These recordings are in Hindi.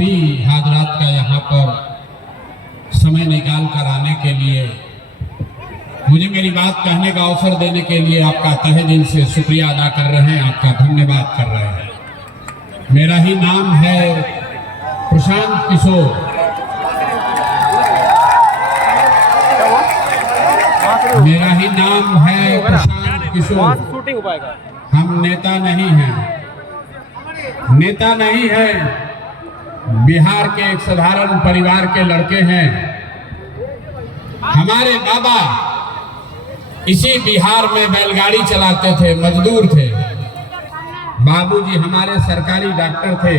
सभी हाजरात का यहाँ पर समय निकाल कर आने के लिए, मुझे मेरी बात कहने का अवसर देने के लिए आपका तहे दिल से शुक्रिया अदा कर रहे हैं, आपका धन्यवाद कर रहे हैं। मेरा ही नाम है प्रशांत किशोर। मेरा ही नाम है प्रशांत किशोर। हम नेता नहीं हैं, नेता नहीं है, बिहार के एक साधारण परिवार के लड़के हैं। हमारे बाबा इसी बिहार में बैलगाड़ी चलाते थे, मजदूर थे। बाबूजी हमारे सरकारी डॉक्टर थे।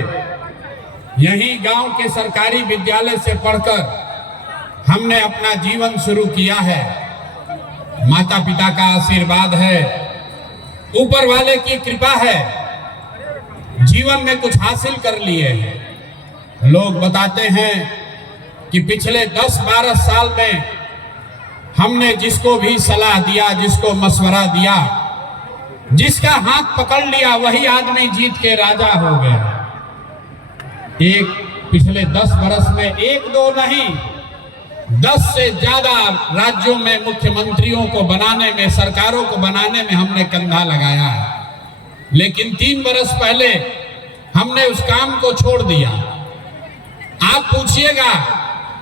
यही गांव के सरकारी विद्यालय से पढ़कर हमने अपना जीवन शुरू किया है। माता पिता का आशीर्वाद है, ऊपर वाले की कृपा है, जीवन में कुछ हासिल कर लिए हैं। लोग बताते हैं कि पिछले 10-12 साल में हमने जिसको भी सलाह दिया, जिसको मशवरा दिया, जिसका हाथ पकड़ लिया, वही आदमी जीत के राजा हो गया। पिछले 10 बरस में 1-2 नहीं, 10 से ज्यादा राज्यों में मुख्यमंत्रियों को बनाने में, सरकारों को बनाने में हमने कंधा लगाया है। लेकिन 3 बरस पहले हमने उस काम को छोड़ दिया। आप पूछिएगा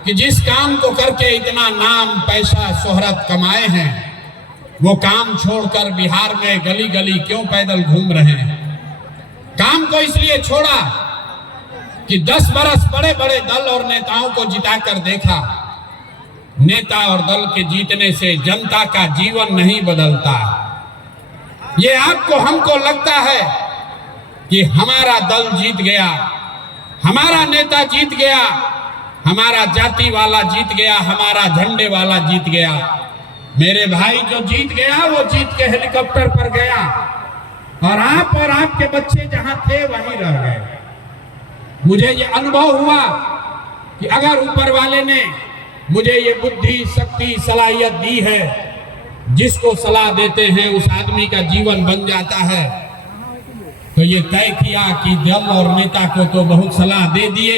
कि जिस काम को करके इतना नाम, पैसा, शोहरत कमाए हैं, वो काम छोड़कर बिहार में गली गली क्यों पैदल घूम रहे हैं? काम को इसलिए छोड़ा कि 10 बरस बड़े बड़े दल और नेताओं को जिताकर देखा। नेता और दल के जीतने से जनता का जीवन नहीं बदलता। ये आपको हमको लगता है कि हमारा दल जीत गया, हमारा नेता जीत गया, हमारा जाति वाला जीत गया, हमारा झंडे वाला जीत गया। मेरे भाई, जो जीत गया वो जीत के हेलीकॉप्टर पर गया, और आप और आपके बच्चे जहां थे वहीं रह गए। मुझे ये अनुभव हुआ कि अगर ऊपर वाले ने मुझे ये बुद्धि, शक्ति, सलाहियत दी है, जिसको सलाह देते हैं उस आदमी का जीवन बन जाता है। तो ये तय किया कि दल और नेता को तो बहुत सलाह दे दिए,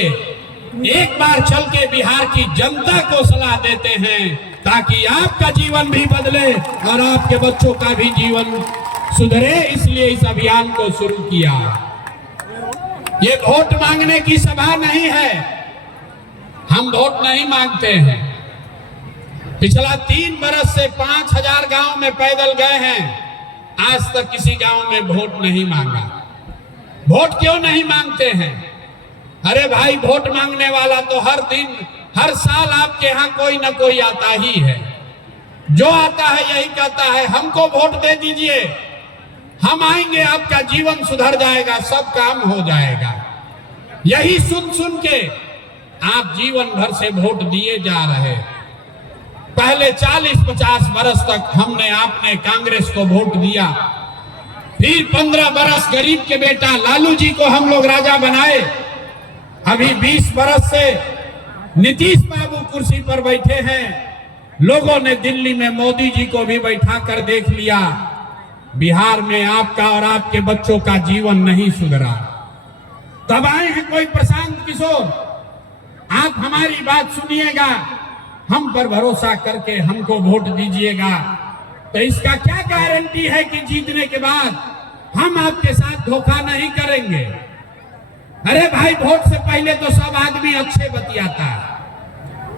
एक बार चल के बिहार की जनता को सलाह देते हैं, ताकि आपका जीवन भी बदले और आपके बच्चों का भी जीवन सुधरे। इसलिए इस अभियान को शुरू किया। ये वोट मांगने की सभा नहीं है, हम वोट नहीं मांगते हैं। पिछला 3 बरस से 5000 गांव में पैदल गए हैं, आज तक किसी गांव में वोट नहीं मांगा। वोट क्यों नहीं मांगते हैं? अरे भाई, वोट मांगने वाला तो हर दिन, हर साल आपके यहाँ कोई ना कोई आता ही है। जो आता है यही कहता है हमको वोट दे दीजिए, हम आएंगे, आपका जीवन सुधर जाएगा, सब काम हो जाएगा। यही सुन सुन के आप जीवन भर से वोट दिए जा रहे। पहले 40-50 बरस तक हमने, आपने कांग्रेस को वोट दिया, फिर 15 बरस गरीब के बेटा लालू जी को हम लोग राजा बनाए। अभी 20 बरस से नीतीश बाबू कुर्सी पर बैठे हैं। लोगों ने दिल्ली में मोदी जी को भी बैठा कर देख लिया। बिहार में आपका और आपके बच्चों का जीवन नहीं सुधरा। तब आए हैं कोई प्रशांत किशोर, आप हमारी बात सुनिएगा, हम पर भरोसा करके हमको वोट दीजिएगा। तो इसका क्या गारंटी है कि जीतने के बाद हम आपके साथ धोखा नहीं करेंगे? अरे भाई, वोट से पहले तो सब आदमी अच्छे बतियाता है,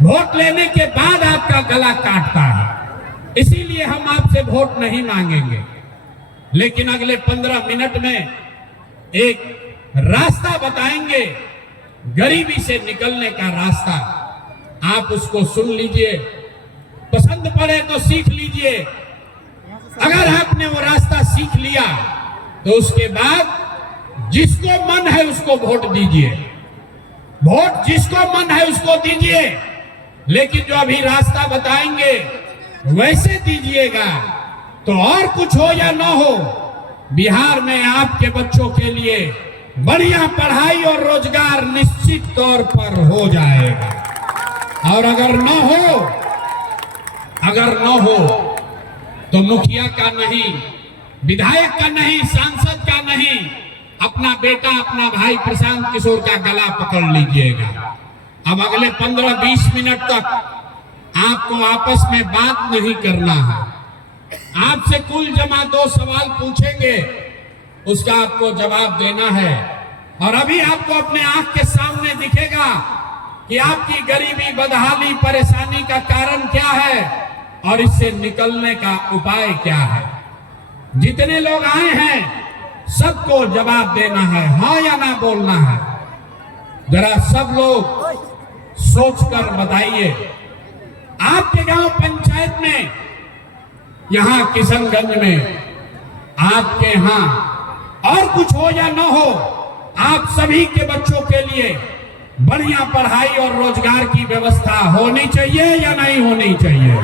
वोट लेने के बाद आपका गला काटता है। इसीलिए हम आपसे वोट नहीं मांगेंगे। लेकिन अगले 15 मिनट में एक रास्ता बताएंगे, गरीबी से निकलने का रास्ता। आप उसको सुन लीजिए, पसंद पड़े तो सीख लीजिए। अगर आपने वो रास्ता सीख लिया तो उसके बाद जिसको मन है उसको वोट दीजिए, वोट जिसको मन है उसको दीजिए। लेकिन जो अभी रास्ता बताएंगे वैसे दीजिएगा। तो और कुछ हो या ना हो, बिहार में आपके बच्चों के लिए बढ़िया पढ़ाई और रोजगार निश्चित तौर पर हो जाएगा। और अगर न हो तो मुखिया का नहीं, विधायक का नहीं, सांसद का नहीं, अपना बेटा अपना भाई प्रशांत किशोर का गला पकड़ लीजिएगा। अब अगले 15-20 मिनट तक आपको आपस में बात नहीं करना है। आपसे कुल जमा 2 सवाल पूछेंगे, उसका आपको जवाब देना है। और अभी आपको अपने आंख के सामने दिखेगा कि आपकी गरीबी, बदहाली, परेशानी का कारण क्या है और इससे निकलने का उपाय क्या है। जितने लोग आए हैं सबको जवाब देना है, हाँ या ना बोलना है। जरा सब लोग सोचकर बताइए, आपके गांव पंचायत में, यहां किशनगंज में, आपके यहां और कुछ हो या ना हो, आप सभी के बच्चों के लिए बढ़िया पढ़ाई और रोजगार की व्यवस्था होनी चाहिए या नहीं होनी चाहिए?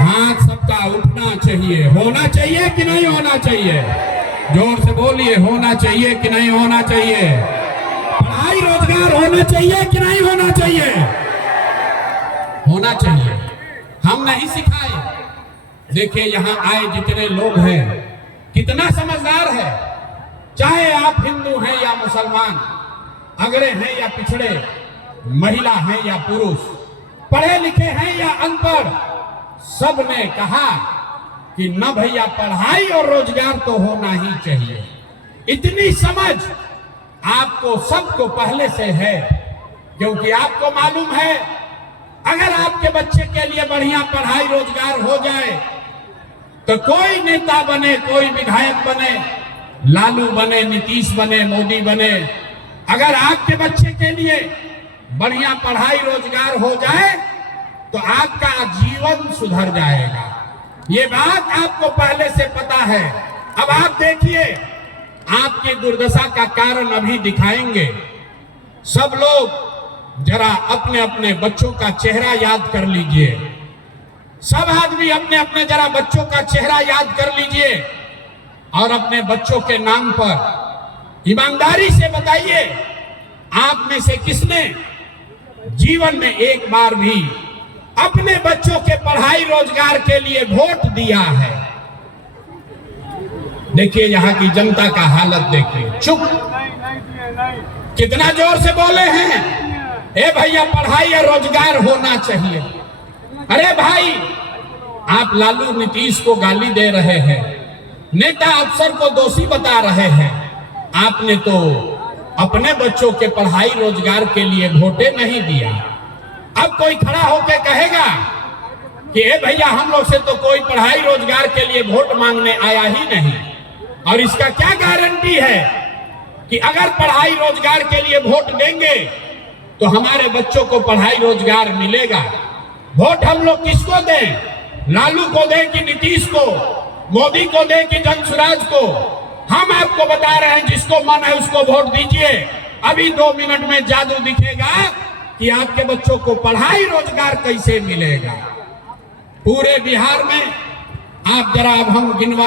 हाथ सबका उठना चाहिए। होना चाहिए कि नहीं होना चाहिए? जोर से बोलिए, होना चाहिए कि नहीं होना चाहिए? पढ़ाई रोजगार होना चाहिए कि नहीं होना चाहिए? होना चाहिए। हम नहीं सिखाए। देखिए यहाँ आए जितने लोग हैं कितना समझदार है। चाहे आप हिंदू हैं या मुसलमान, अगड़े हैं या पिछड़े, महिला हैं या पुरुष, पढ़े लिखे हैं या अनपढ़, सब ने कहा कि न भैया पढ़ाई और रोजगार तो होना ही चाहिए। इतनी समझ आपको सबको पहले से है, क्योंकि आपको मालूम है अगर आपके बच्चे के लिए बढ़िया पढ़ाई रोजगार हो जाए तो कोई नेता बने, कोई विधायक बने, लालू बने, नीतीश बने, मोदी बने, अगर आपके बच्चे के लिए बढ़िया पढ़ाई रोजगार हो जाए तो आपका जीवन सुधर जाएगा। ये बात आपको पहले से पता है। अब आप देखिए, आपकी दुर्दशा का कारण अभी दिखाएंगे। सब लोग जरा अपने अपने बच्चों का चेहरा याद कर लीजिए। सब आदमी अपने अपने जरा बच्चों का चेहरा याद कर लीजिए और अपने बच्चों के नाम पर ईमानदारी से बताइए, आप में से किसने जीवन में एक बार भी अपने बच्चों के पढ़ाई रोजगार के लिए वोट दिया है? देखिए यहाँ की जनता का हालत देखिए। चुप, कितना जोर से बोले हैं, ए भैया पढ़ाई और रोजगार होना चाहिए। अरे भाई, आप लालू नीतीश को गाली दे रहे हैं, नेता अफसर को दोषी बता रहे हैं। आपने तो अपने बच्चों के पढ़ाई रोजगार के लिए वोटे नहीं दिया। अब कोई खड़ा होकर कहेगा कि ए भैया हम लोग से तो कोई पढ़ाई रोजगार के लिए वोट मांगने आया ही नहीं। और इसका क्या गारंटी है कि अगर पढ़ाई रोजगार के लिए वोट देंगे तो हमारे बच्चों को पढ़ाई रोजगार मिलेगा? वोट हम लोग किसको दें? लालू को दें कि नीतीश को, मोदी को दें कि जनसुराज को? हम आपको बता रहे हैं, जिसको मन है उसको वोट दीजिए। अभी 2 मिनट में जादू दिखेगा कि आपके बच्चों को पढ़ाई रोजगार कैसे मिलेगा। पूरे बिहार में आप जरा, अब हम गिनवा,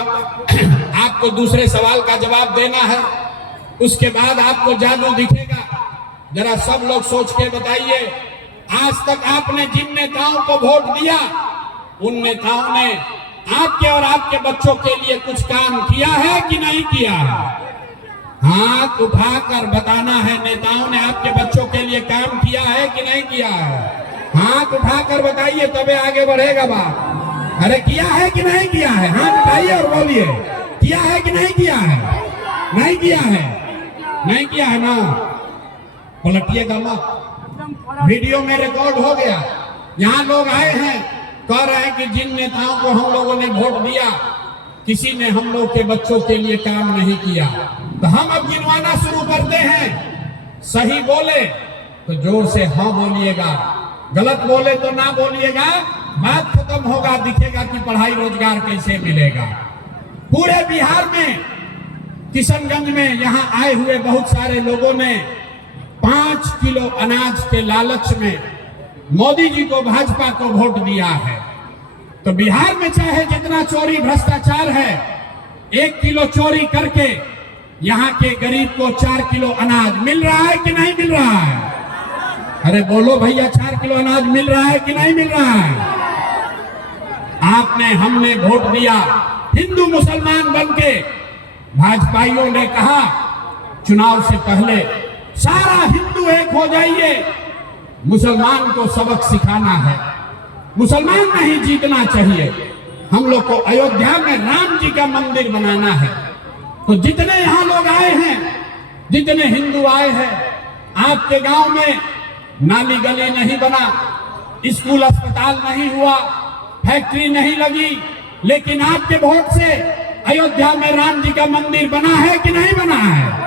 आपको दूसरे सवाल का जवाब देना है, उसके बाद आपको जादू दिखेगा। जरा सब लोग सोच के बताइए, आज तक आपने जिन नेताओं को वोट दिया उन नेताओं ने आपके और आपके बच्चों के लिए कुछ काम किया है कि नहीं किया है? हाथ उठाकर बताना है, नेताओं ने आपके बच्चों के लिए काम किया है कि नहीं किया है? हाथ उठाकर बताइए, तबे आगे बढ़ेगा बात। अरे किया है कि नहीं किया है? हाथ उठाइए और बोलिए, किया है कि नहीं किया है? नहीं किया है, नहीं किया है ना? पलटिएगा मत, वीडियो में रिकॉर्ड हो गया। यहाँ लोग आए हैं, कह रहे हैं कि जिन नेताओं को हम लोगों ने वोट दिया किसी ने हम लोग के बच्चों के लिए काम नहीं किया। तो हम अब गिनवाना शुरू करते हैं। सही बोले तो जोर से हाँ बोलिएगा, गलत बोले तो ना बोलिएगा। बात खत्म होगा, दिखेगा कि पढ़ाई रोजगार कैसे मिलेगा। पूरे बिहार में, किशनगंज में यहाँ आए हुए बहुत सारे लोगों ने 5 किलो अनाज के लालच में मोदी जी को, भाजपा को वोट दिया है। तो बिहार में चाहे जितना चोरी भ्रष्टाचार है, 1 किलो चोरी करके यहाँ के गरीब को 4 किलो अनाज मिल रहा है कि नहीं मिल रहा है? अरे बोलो भैया, 4 किलो अनाज मिल रहा है कि नहीं मिल रहा है? आपने, हमने वोट दिया हिंदू मुसलमान बनके। भाजपाइयों ने कहा चुनाव से पहले सारा हिंदू एक हो जाइए, मुसलमान को सबक सिखाना है, मुसलमान नहीं जीतना चाहिए। हम लोग को अयोध्या में राम जी का मंदिर बनाना है। तो जितने यहाँ लोग आए हैं, जितने हिंदू आए हैं, आपके गांव में नाली गली नहीं बना, स्कूल अस्पताल नहीं हुआ, फैक्ट्री नहीं लगी, लेकिन आपके वोट से अयोध्या में राम जी का मंदिर बना है कि नहीं बना है?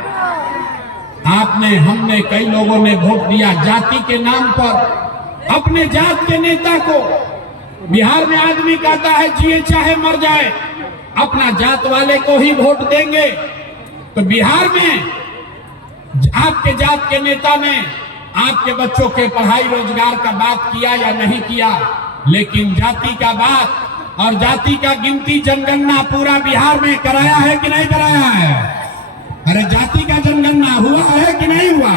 आपने, हमने, कई लोगों ने वोट दिया जाति के नाम पर, अपने जात के नेता को। बिहार में आदमी कहता है जिए चाहे मर जाए, अपना जात वाले को ही वोट देंगे। तो बिहार में आपके जात के नेता ने आपके बच्चों के पढ़ाई रोजगार का बात किया या नहीं किया, लेकिन जाति का बात और जाति का गिनती जनगणना पूरा बिहार में कराया है कि नहीं कराया है? अरे जाति का जनगणना हुआ है कि नहीं हुआ?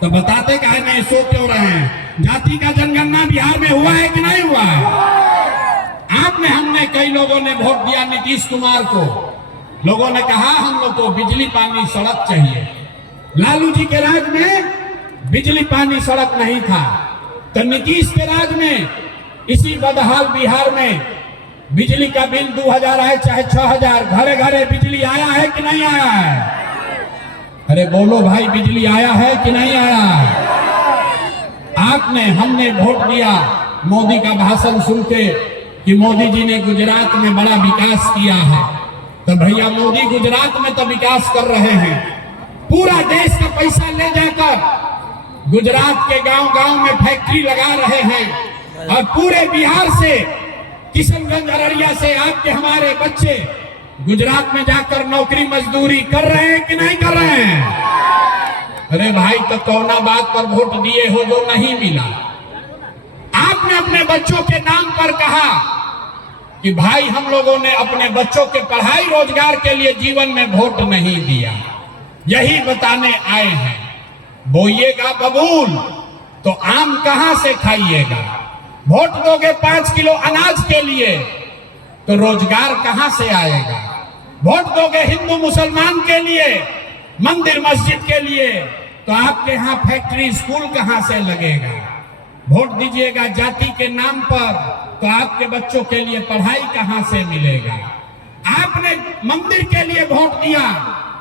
तो बताते काहे नहीं, सो क्यों रहे हैं? जाति का जनगणना बिहार में हुआ है कि नहीं हुआ? आपने, हमने, कई लोगों ने वोट दिया नीतीश कुमार को। लोगों ने कहा हम लोग को बिजली पानी सड़क चाहिए। लालू जी के राज में बिजली पानी सड़क नहीं था, तो नीतीश के राज में इसी बदहाल बिहार में बिजली का बिल 2000 आए चाहे 6000, घरे घरे बिजली आया है कि नहीं आया है? अरे बोलो भाई, बिजली आया है कि नहीं आया? आपने, हमने वोट दिया मोदी का भाषण सुन के कि मोदी जी ने गुजरात में बड़ा विकास किया है। तो भैया मोदी गुजरात में तो विकास कर रहे हैं, पूरा देश का पैसा ले जाकर गुजरात के गांव गांव में फैक्ट्री लगा रहे हैं, और पूरे बिहार से, किशनगंज, अररिया से आपके हमारे बच्चे गुजरात में जाकर नौकरी मजदूरी कर रहे हैं कि नहीं कर रहे हैं? अरे भाई, तो कौना बात पर वोट दिए हो जो नहीं मिला? आपने अपने बच्चों के नाम पर कहा कि भाई हम लोगों ने अपने बच्चों के पढ़ाई रोजगार के लिए जीवन में वोट नहीं दिया, यही बताने आए हैं। बोइएगा बबूल तो आम कहां से खाइएगा? वोट दोगे 5 किलो अनाज के लिए तो रोजगार कहां से आएगा? वोट दोगे हिंदू मुसलमान के लिए, मंदिर मस्जिद के लिए, तो आपके यहाँ फैक्ट्री स्कूल कहां से लगेगा? वोट दीजिएगा जाति के नाम पर तो आपके बच्चों के लिए पढ़ाई कहां से मिलेगा? आपने मंदिर के लिए वोट दिया,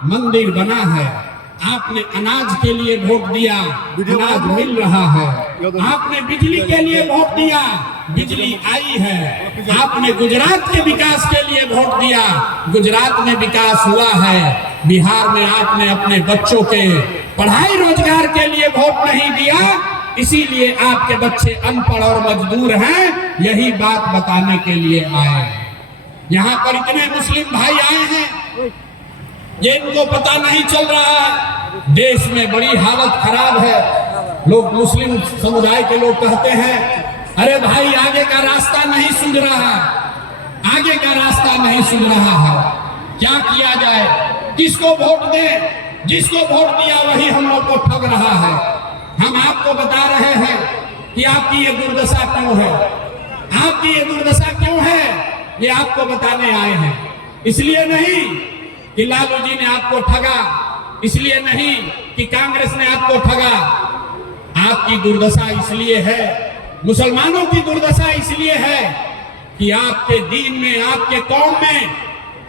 मंदिर बना है। आपने अनाज के लिए वोट दिया, अनाज मिल रहा है। आपने बिजली के लिए वोट दिया, बिजली आई है। आपने गुजरात के विकास के लिए वोट दिया, गुजरात में विकास हुआ है। बिहार में आपने अपने बच्चों के पढ़ाई रोजगार के लिए वोट नहीं दिया, इसीलिए आपके बच्चे अनपढ़ और मजदूर हैं। यही बात बताने के लिए आए। यहाँ पर इतने मुस्लिम भाई आए हैं, ये इनको पता नहीं चल रहा है। देश में बड़ी हालत खराब है। लोग, मुस्लिम समुदाय के लोग कहते हैं अरे भाई आगे का रास्ता नहीं सूझ रहा, आगे का रास्ता नहीं सूझ रहा है, क्या किया जाए, किसको वोट दें? जिसको वोट दिया वही हम लोग को ठग रहा है। हम आपको बता रहे हैं कि आपकी ये दुर्दशा क्यों है, आपकी ये दुर्दशा क्यों है, ये आपको बताने आए हैं। इसलिए नहीं कि लालू जी ने आपको ठगा, इसलिए नहीं कि कांग्रेस ने आपको ठगा। आपकी दुर्दशा इसलिए है, मुसलमानों की दुर्दशा इसलिए है कि आपके दीन में, आपके कौम में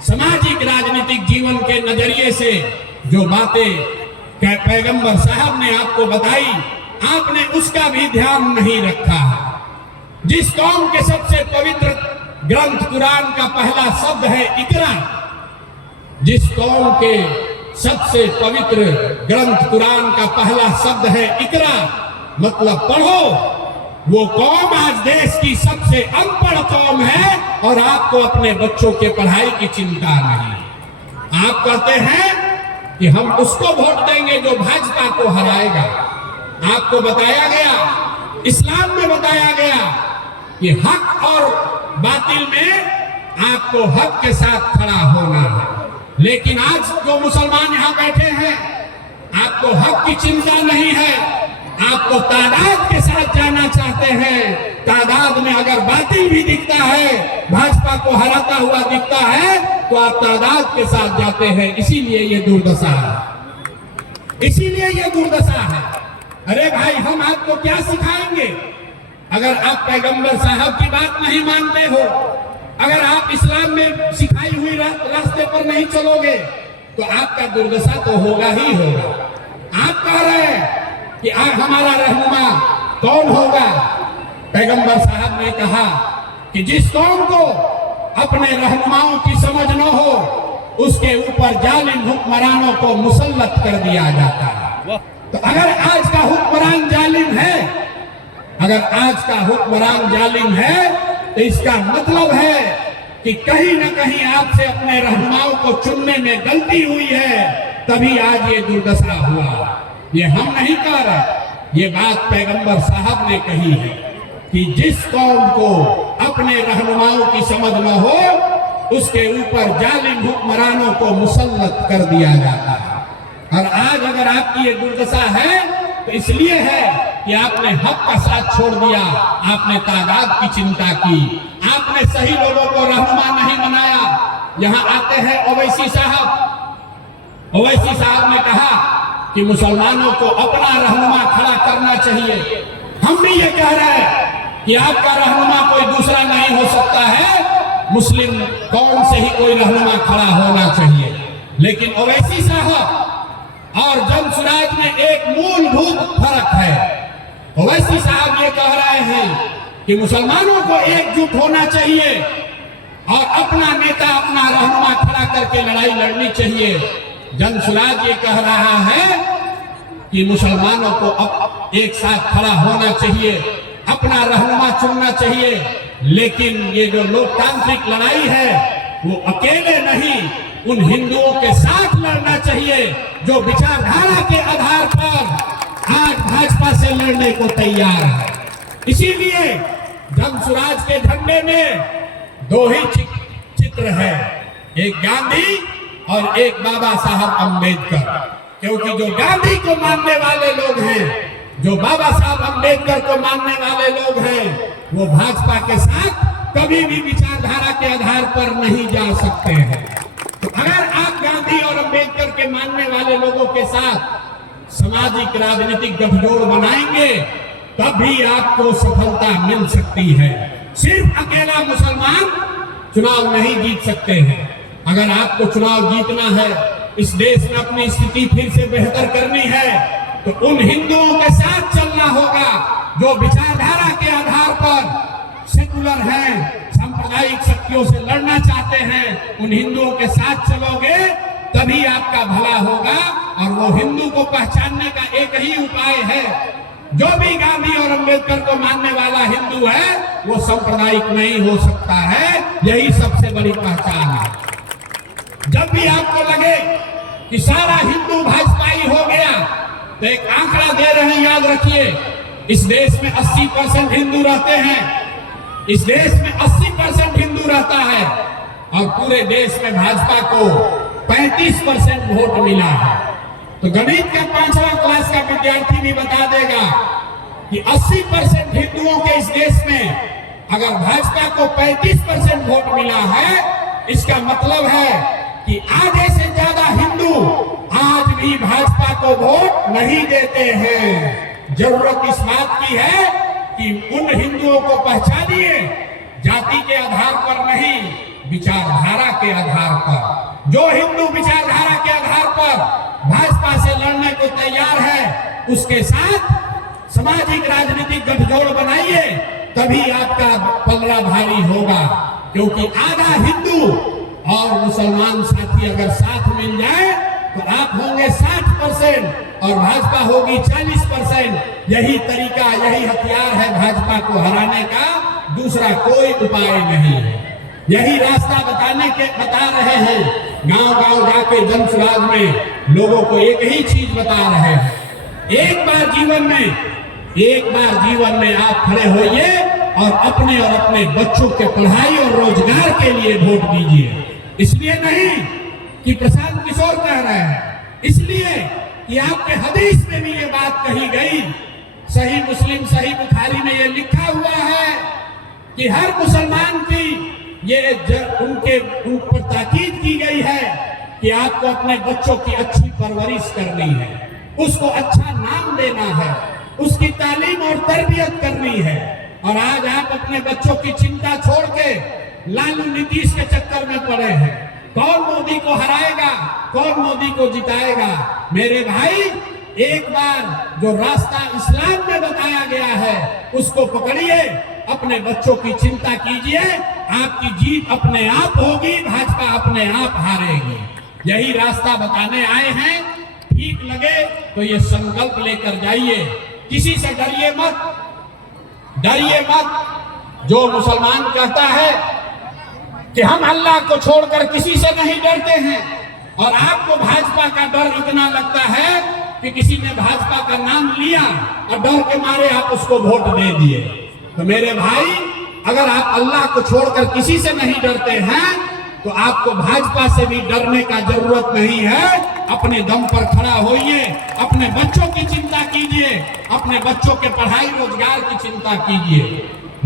सामाजिक राजनीतिक जीवन के नजरिए से जो बातें पैगंबर साहब ने आपको बताई, आपने उसका भी ध्यान नहीं रखा। जिस कौम के सबसे पवित्र ग्रंथ कुरान का पहला शब्द है इकरा, जिस कौम के सबसे पवित्र ग्रंथ कुरान का पहला शब्द है इकरा, मतलब पढ़ो, वो कौम आज देश की सबसे अनपढ़ कौम है। और आपको अपने बच्चों के पढ़ाई की चिंता नहीं। आप कहते हैं कि हम उसको वोट देंगे जो भाजपा को हराएगा। आपको बताया गया, इस्लाम में बताया गया कि हक और बातिल में आपको हक के साथ खड़ा होना है। लेकिन आज जो मुसलमान यहाँ बैठे हैं, आपको हक की चिंता नहीं है, आप तो तादाद के साथ जाना चाहते हैं। तादाद में अगर बातिल भी दिखता है, भाजपा को हराता हुआ दिखता है, तो आप तादाद के साथ जाते हैं। इसीलिए ये दुर्दशा है, इसीलिए ये दुर्दशा है। अरे भाई, हम आपको क्या सिखाएंगे? अगर आप पैगंबर साहब की बात नहीं मानते हो, अगर आप इस्लाम में सिखाई हुई रास्ते पर नहीं चलोगे, तो आपका दुर्दशा तो होगा ही होगा। आप कह रहे हैं कि हमारा रहनुमा कौन होगा? पैगंबर साहब ने कहा कि जिस कौम को अपने रहनुमाओं की समझ न हो, उसके ऊपर जालिम हुक्मरानों को मुसल्लत कर दिया जाता है। तो अगर आज का हुक्मरान जालिम है, अगर आज का हुक्मरान जालिम है, तो इसका मतलब है कि कहीं न कहीं आपसे अपने रहनुमाओं को चुनने में गलती हुई है, तभी आज ये दुर्दशा हुआ। ये हम नहीं कह रहे, ये बात पैगंबर साहब ने कही है कि जिस कौम को अपने रहनुमाओं की समझ न हो, उसके ऊपर जालिम हुक्मरानों को मुसल्लत कर दिया जाता है। और आज अगर आपकी ये दुर्दशा है, तो इसलिए है कि आपने हक का साथ छोड़ दिया, आपने तादाद की चिंता की, आपने सही लोगों को रहनुमा नहीं बनाया। यहाँ आते हैं ओवैसी साहब, ओवैसी साहब ने कहा कि मुसलमानों को अपना रहनुमा खड़ा करना चाहिए। हम भी ये कह रहे हैं कि आपका रहनुमा कोई दूसरा नहीं हो सकता है, मुस्लिम कौम से ही कोई रहनुमा खड़ा होना चाहिए। लेकिन ओवैसी साहब और जनसुराज में एक मूलभूत फर्क है। ओवैसी साहब ये कह रहे हैं कि मुसलमानों को एकजुट होना चाहिए और अपना नेता, अपना रहनुमा खड़ा करके लड़ाई लड़नी चाहिए। जनसुराज ये कह रहा है कि मुसलमानों को अब एक साथ खड़ा होना चाहिए, अपना रहनुमा चुनना चाहिए। लेकिन ये जो लोकतांत्रिक लड़ाई है, वो अकेले नहीं, उन हिंदुओं के साथ लड़ना चाहिए जो विचारधारा के आधार पर आज भाजपा से लड़ने को तैयार है। इसीलिए जनसुराज के झंडे में दो ही चित्र है, एक गांधी और एक बाबा साहब अम्बेडकर। क्योंकि जो गांधी को मानने वाले लोग हैं, जो बाबा साहब अम्बेडकर को मानने वाले लोग हैं, वो भाजपा के साथ कभी भी विचारधारा के आधार पर नहीं जा सकते हैं। तो अगर आप गांधी और अम्बेडकर के मानने वाले लोगों के साथ सामाजिक राजनीतिक गठजोड़ बनाएंगे, तब भी आपको सफलता मिल सकती है। सिर्फ अकेला मुसलमान चुनाव नहीं जीत सकते हैं। अगर आपको चुनाव जीतना है, इस देश में अपनी स्थिति फिर से बेहतर करनी है, तो उन हिंदुओं के साथ चलना होगा जो विचारधारा के आधार पर सेकुलर हैं, सांप्रदायिक शक्तियों से लड़ना चाहते हैं। उन हिंदुओं के साथ चलोगे तभी आपका भला होगा। और वो हिंदू को पहचानने का एक ही उपाय है, जो भी गांधी और अम्बेडकर को मानने वाला हिंदू है, वो सांप्रदायिक नहीं हो सकता है। यही सबसे बड़ी पहचान है। जब भी आपको लगे कि सारा हिंदू भाजपाई हो गया, तो एक आंकड़ा दे रहे हैं, याद रखिए, इस देश में 80% हिंदू रहते हैं। इस देश में 80% हिंदू रहता है और पूरे देश में भाजपा को 35% वोट मिला है। तो गणित का 5वां क्लास का विद्यार्थी भी बता देगा कि 80% हिंदुओं के इस देश में अगर भाजपा को 35% वोट मिला है, इसका मतलब है कि आधे से ज्यादा हिंदू आज भी भाजपा को वोट नहीं देते हैं। जरूरत इस बात की है कि उन हिंदुओं को पहचानिए, जाति के आधार पर नहीं, विचारधारा के आधार पर। जो हिंदू विचारधारा के आधार पर भाजपा से लड़ने को तैयार है, उसके साथ सामाजिक राजनीतिक गठजोड़ बनाइए, तभी आपका पलड़ा भारी होगा। क्योंकि आधा हिंदू और मुसलमान साथी अगर साथ मिल जाए, तो आप होंगे 60% और भाजपा होगी 40%। यही तरीका, यही हथियार है भाजपा को हराने का, दूसरा कोई उपाय नहीं है। यही रास्ता बता रहे हैं। गांव-गांव जाके जनसुराज में लोगों को एक ही चीज बता रहे हैं, एक बार जीवन में आप खड़े होइए और अपने बच्चों के पढ़ाई और रोजगार के लिए वोट दीजिए। इसलिए नहीं कि प्रशांत किशोर कह रहे हैं, इसलिए कि आपके हदीस में भी ये बात कही गई सही मुस्लिम, सही बुखारी में ये लिखा हुआ है कि हर मुसलमान की उन पर ताकीद की गई है कि आपको अपने बच्चों की अच्छी परवरिश करनी है, उसको अच्छा नाम देना है, उसकी तालीम और तरबियत करनी है। और आज आप अपने बच्चों की चिंता छोड़ के लालू नीतीश के चक्कर में पड़े हैं। कौन मोदी को हराएगा, कौन मोदी को जिताएगा? मेरे भाई, एक बार जो रास्ता इस्लाम में बताया गया है उसको पकड़िए, अपने बच्चों की चिंता कीजिए, आपकी जीत अपने आप होगी, भाजपा अपने आप हारेगी। यही रास्ता बताने आए हैं। ठीक लगे तो ये संकल्प लेकर जाइए, किसी से डरिए मत, डरिए मत। जो मुसलमान कहता है कि हम अल्लाह को छोड़कर किसी से नहीं डरते हैं, और आपको भाजपा का डर इतना लगता है कि किसी ने भाजपा का नाम लिया और डर के मारे आप उसको वोट दे दिए। तो मेरे भाई, अगर आप अल्लाह को छोड़कर किसी से नहीं डरते हैं तो आपको भाजपा से भी डरने का जरूरत नहीं है। अपने दम पर खड़ा होइए, अपने बच्चों की चिंता कीजिए, अपने बच्चों के पढ़ाई रोजगार की चिंता कीजिए।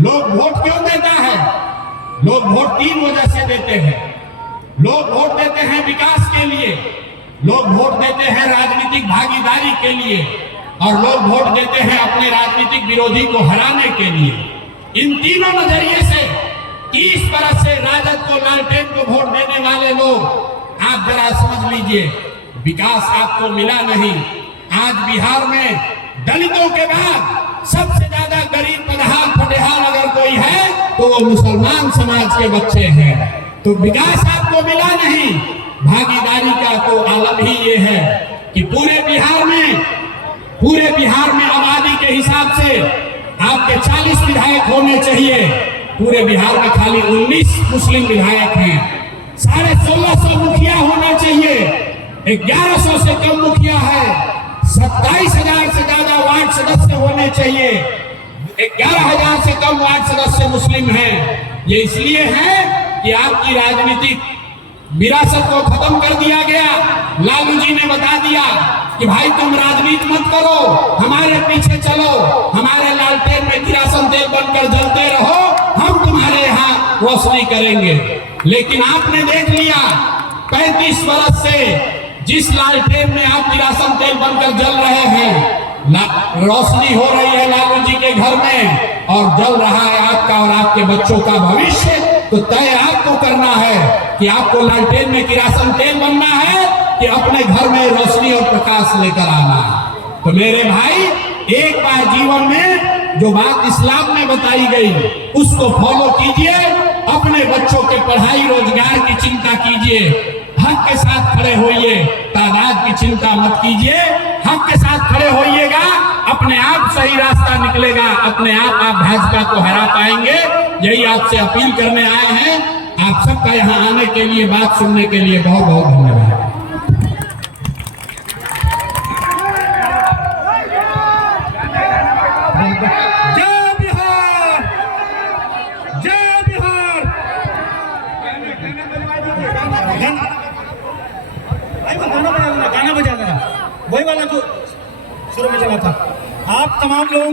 लोग वोट क्यों देता है? लोग वोट 3 वजह से देते हैं। लोग वोट देते हैं विकास के लिए, लोग वोट देते हैं राजनीतिक भागीदारी के लिए, और लोग वोट देते हैं अपने राजनीतिक विरोधी को हराने के लिए। इन तीनों नजरिए से 30 बरस से राजद को, लालटेन को वोट देने वाले लोग, आप जरा समझ लीजिए, विकास आपको मिला नहीं। आज बिहार में दलितों के बाद सबसे ज्यादा गरीब पढ़ाल फटेहाल अगर कोई है तो वो मुसलमान समाज के बच्चे हैं। तो विकास आपको मिला नहीं। भागीदारी का तो आलम ही ये है कि पूरे बिहार में आबादी के हिसाब से आपके 40 विधायक होने चाहिए। पूरे बिहार में खाली 19 मुस्लिम विधायक हैं। 1650 मुखिया होना चाहिए, 1100 से कम मुखिया है। 27,000 से ज्यादा वार्ड सदस्य होने चाहिए, 11,000 से कम वार्ड सदस्य मुस्लिम हैं। ये इसलिए है कि आपकी राजनीतिक विरासत को खत्म कर दिया गया। लालू जी ने बता दिया कि भाई तुम राजनीति मत करो, हमारे पीछे चलो, हमारे लालटेन में किरासन तेल बनकर जलते रहो, हम तुम्हारे यहाँ रोशनी करेंगे। लेकिन आपने देख लिया 35 वर्ष से जिस लालटेन में आप किरासन तेल बनकर जल रहे हैं, रोशनी हो रही है लालू जी के घर में और जल रहा है आपका और आपके बच्चों का भविष्य। तो तय आपको करना है कि आपको लालटेन में किरासन तेल बनना है कि अपने घर में रोशनी और प्रकाश लेकर आना है। तो मेरे भाई, एक बार जीवन में जो बात इस्लाम में बताई गई उसको फॉलो कीजिए, अपने बच्चों के पढ़ाई रोजगार की चिंता कीजिए, हक के साथ खड़े होइए, तादाद की चिंता मत कीजिए, हक के साथ खड़े होइएगा, अपने आप सही रास्ता निकलेगा, अपने आप भाजपा को हरा पाएंगे। यही आपसे अपील करने आए हैं। आप सबका यहाँ आने के लिए, बात सुनने के लिए बहुत बहुत धन्यवाद। जय बिहार, जय बिहार। गाना बजा देना, वही वाला जो शुरू में चला था। आप तमाम लोगों